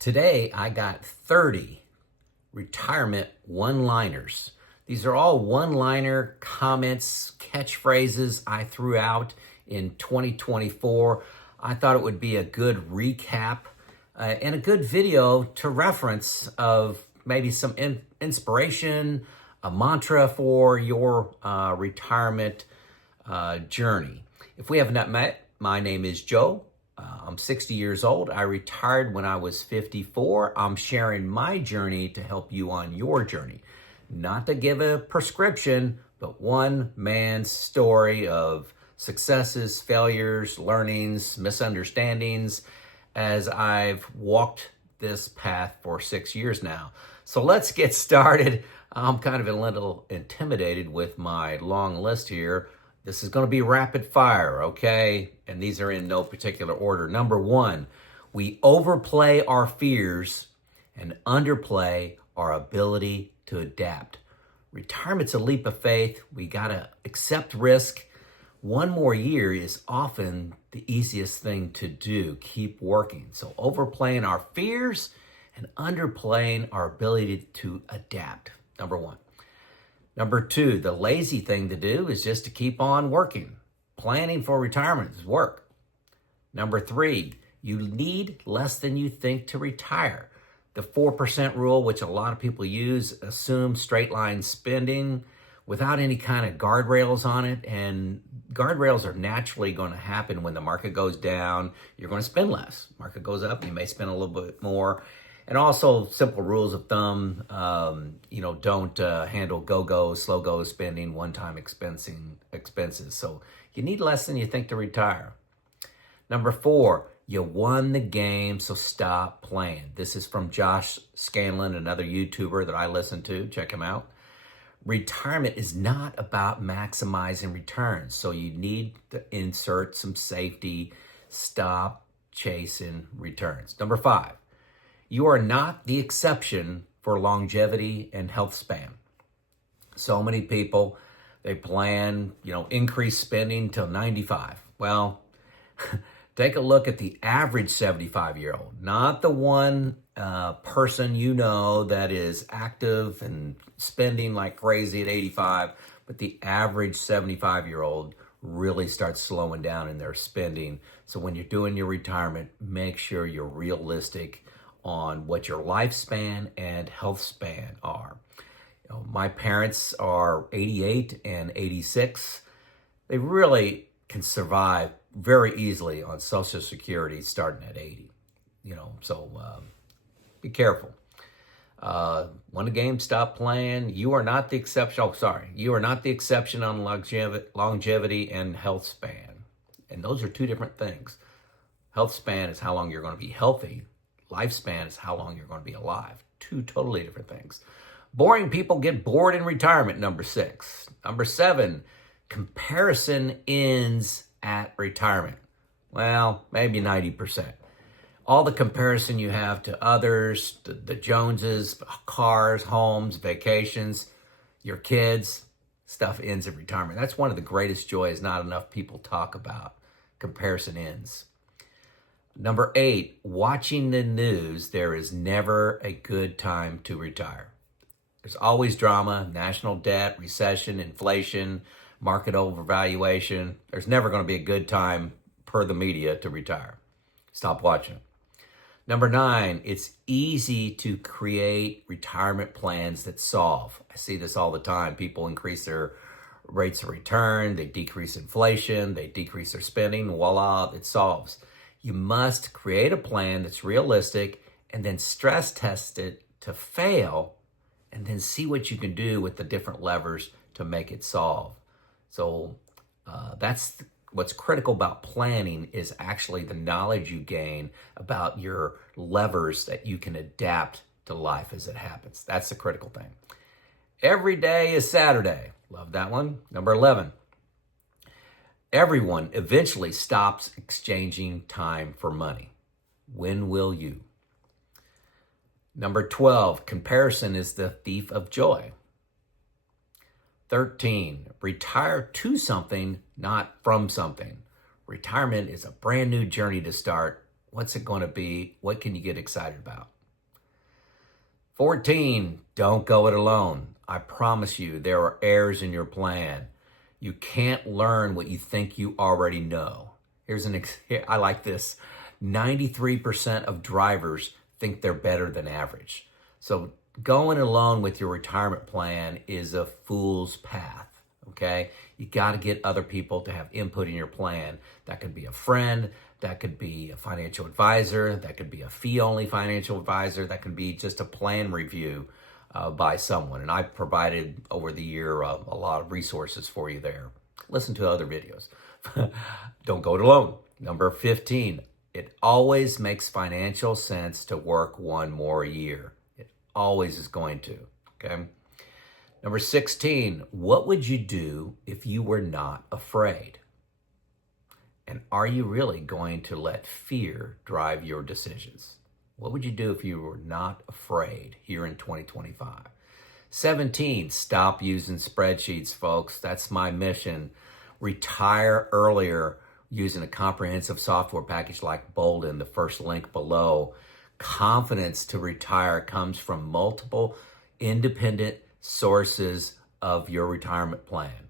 Today, I got 30 retirement one-liners. These are all one-liner comments, catchphrases I threw out in 2024. I thought it would be a good recap and a good video to reference of maybe some inspiration, a mantra for your retirement journey. If we have not met, my name is Joe. I'm 60 years old. I retired when I was 54. I'm sharing my journey to help you on your journey. Not to give a prescription, but one man's story of successes, failures, learnings, misunderstandings as I've walked this path for 6 years now. So let's get started. I'm kind of a little intimidated with my long list here. This is going to be rapid fire, okay? And these are in no particular order. Number one, we overplay our fears and underplay our ability to adapt. Retirement's a leap of faith. We got to accept risk. One more year is often the easiest thing to do. Keep working. So overplaying our fears and underplaying our ability to adapt. Number one. Number two, the lazy thing to do is just to keep on working. Planning for retirement is work. Number three, you need less than you think to retire. The 4% rule, which a lot of people use, assumes straight line spending without any kind of guardrails on it. And guardrails are naturally going to happen when the market goes down. You're going to spend less. Market goes up, you may spend a little bit more. And also simple rules of thumb, don't handle go-go, slow-go spending, one-time expenses. So you need less than you think to retire. Number four, you won the game, so stop playing. This is from Josh Scanlon, another YouTuber that I listen to. Check him out. Retirement is not about maximizing returns. So you need to insert some safety. Stop chasing returns. Number five, you are not the exception for longevity and health span. So many people, they plan, increase spending till 95. Well, take a look at the average 75-year-old, not the one person that is active and spending like crazy at 85, but the average 75-year-old really starts slowing down in their spending. So when you're doing your retirement, make sure you're realistic on what your lifespan and health span are. My parents are 88 and 86. They really can survive very easily on Social Security starting at 80. So be careful. Won the game, stop playing. You are not the exception. You are not the exception on longevity and health span. And those are two different things. Health span is how long you're going to be healthy. Lifespan is how long you're going to be alive. Two totally different things. Boring people get bored in retirement, number six. Number seven, comparison ends at retirement. Well, maybe 90%. All the comparison you have to others, the Joneses, cars, homes, vacations, your kids, stuff ends at retirement. That's one of the greatest joys not enough people talk about. Comparison ends. Number eight, watching the news, there is never a good time to retire. There's always drama, national debt, recession, inflation, market overvaluation. There's never going to be a good time, per the media, to retire. Stop watching. Number nine, it's easy to create retirement plans that solve. I see this all the time. People increase their rates of return, they decrease inflation, they decrease their spending, voila, it solves. You must create a plan that's realistic and then stress test it to fail and then see what you can do with the different levers to make it solve. So that's what's critical about planning is actually the knowledge you gain about your levers that you can adapt to life as it happens. That's the critical thing. Every day is Saturday. Love that one. Number 11. Everyone eventually stops exchanging time for money. When will you? Number 12, comparison is the thief of joy. 13, retire to something, not from something. Retirement is a brand new journey to start. What's it going to be? What can you get excited about? 14, don't go it alone. I promise you, there are errors in your plan. You can't learn what you think you already know. I like this. 93% of drivers think they're better than average. So going alone with your retirement plan is a fool's path, okay? You got to get other people to have input in your plan. That could be a friend, that could be a financial advisor, that could be a fee-only financial advisor, that could be just a plan review by someone. And I've provided over the year a lot of resources for you there. Listen to other videos. Don't go it alone. Number 15, it always makes financial sense to work one more year. It always is going to, okay? Number 16, what would you do if you were not afraid? And are you really going to let fear drive your decisions? What would you do if you were not afraid here in 2025? 17, stop using spreadsheets, folks. That's my mission. Retire earlier using a comprehensive software package like Bolden, the first link below. Confidence to retire comes from multiple independent sources of your retirement plan.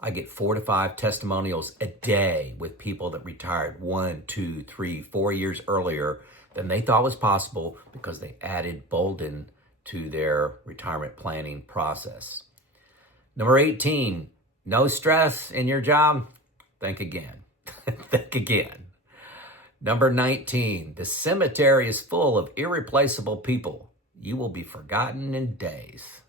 I get 4 to 5 testimonials a day with people that retired 1, 2, 3, 4 years earlier than they thought was possible because they added Bolden to their retirement planning process. Number 18, no stress in your job? Think again. Think again. Number 19, the cemetery is full of irreplaceable people. You will be forgotten in days.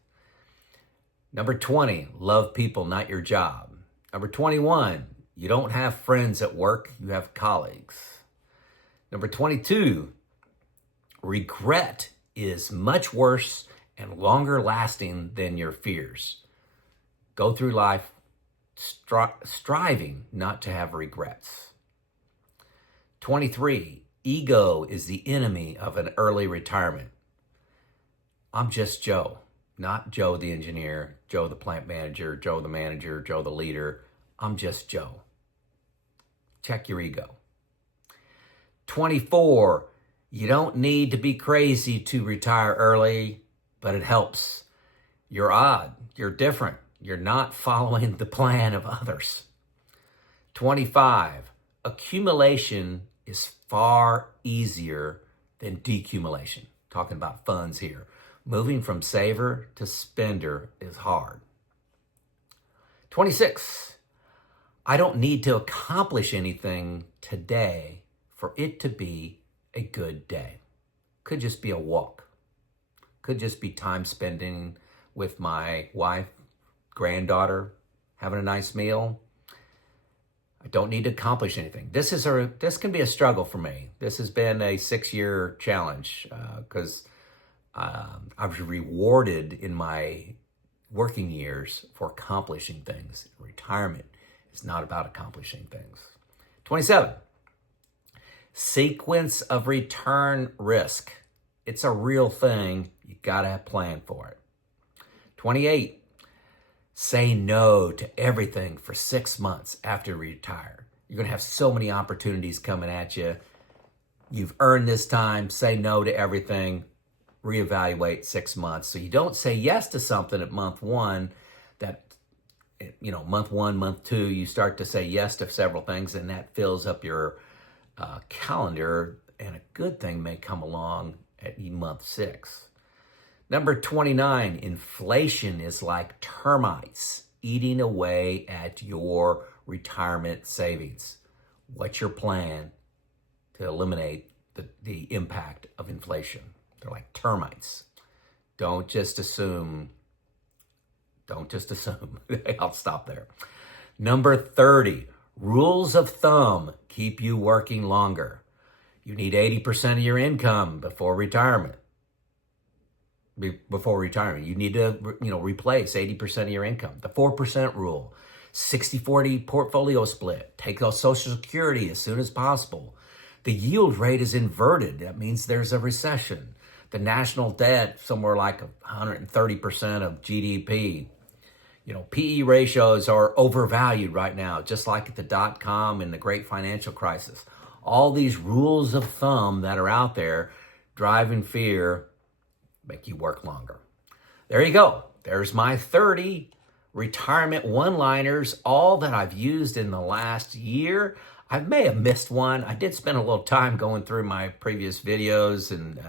Number 20, love people, not your job. Number 21, you don't have friends at work, you have colleagues. Number 22, regret is much worse and longer lasting than your fears. Go through life striving not to have regrets. 23, ego is the enemy of an early retirement. I'm just Joe, not Joe the engineer, Joe the plant manager, Joe the manager, Joe the leader. I'm just Joe. Check your ego. 24, you don't need to be crazy to retire early, but it helps. You're odd. You're different. You're not following the plan of others. 25, accumulation is far easier than decumulation. Talking about funds here. Moving from saver to spender is hard. 26, I don't need to accomplish anything today for it to be a good day. Could just be a walk. Could just be time spending with my wife, granddaughter, having a nice meal. I don't need to accomplish anything. This can be a struggle for me. This has been a 6-year challenge because I was rewarded in my working years for accomplishing things. Retirement is not about accomplishing things. 27, sequence of return risk. It's a real thing. You gotta have a plan for it. 28, say no to everything for 6 months after you retire. You're gonna have so many opportunities coming at you. You've earned this time. Say no to everything. Reevaluate 6 months. So you don't say yes to something at month 1 that, month 1, month 2, you start to say yes to several things and that fills up your calendar, and a good thing may come along at month 6. Number 29, inflation is like termites eating away at your retirement savings. What's your plan to eliminate the impact of inflation? They're like termites. Don't just assume. I'll stop there. Number 30, rules of thumb keep you working longer. You need 80% of your income before retirement. You need to, replace 80% of your income. The 4% rule, 60-40 portfolio split. Take out Social Security as soon as possible. The yield rate is inverted. That means there's a recession. The national debt, somewhere like 130% of GDP. PE ratios are overvalued right now, just like at the .com and the great financial crisis. all these rules of thumb that are out there driving fear make you work longer. There you go. There's my 30 retirement one-liners, all that I've used in the last year. I may have missed one. I did spend a little time going through my previous videos and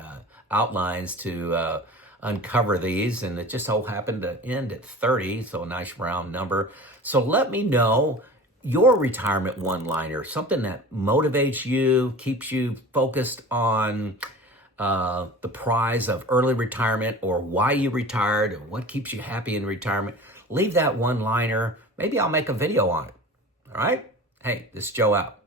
outlines to uncover these, and it just so happened to end at 30, so a nice round number. So let me know your retirement one-liner, something that motivates you, keeps you focused on the prize of early retirement, or why you retired, or what keeps you happy in retirement. Leave that one-liner. Maybe I'll make a video on it. All right? Hey, this is Joe out.